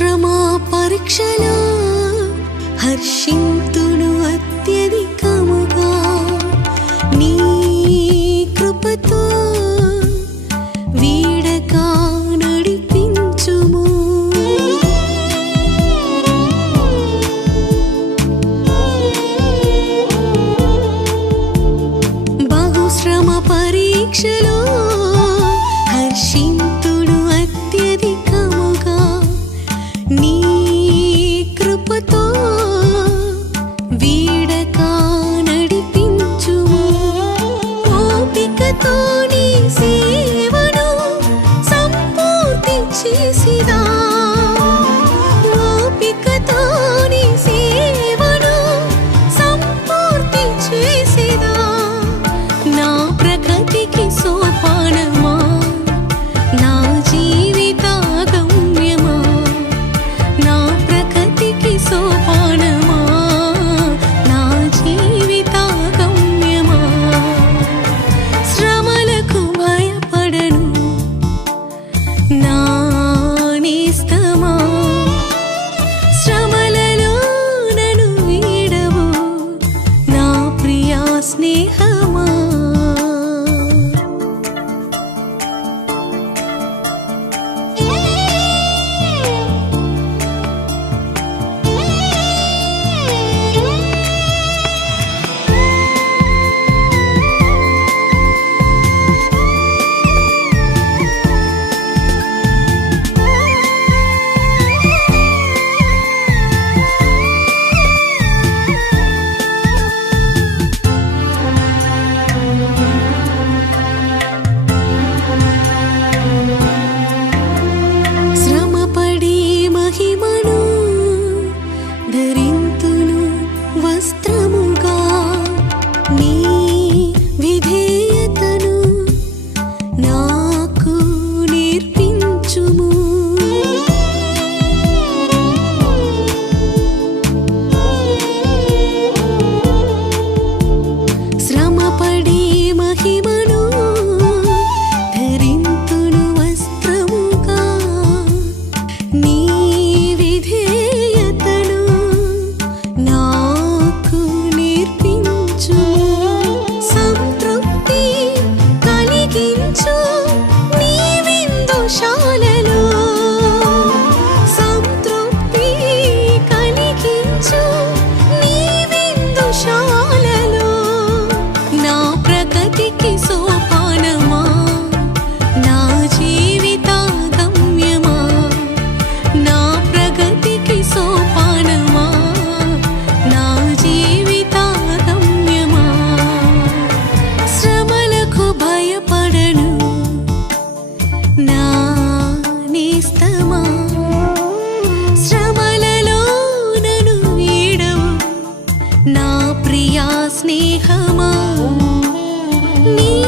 శ్రమా పరీక్షలో? హర్షింతుడు అత్యధికముగా నీ కృపతో 你和我 నా ప్రియా స్నేహమా? నీ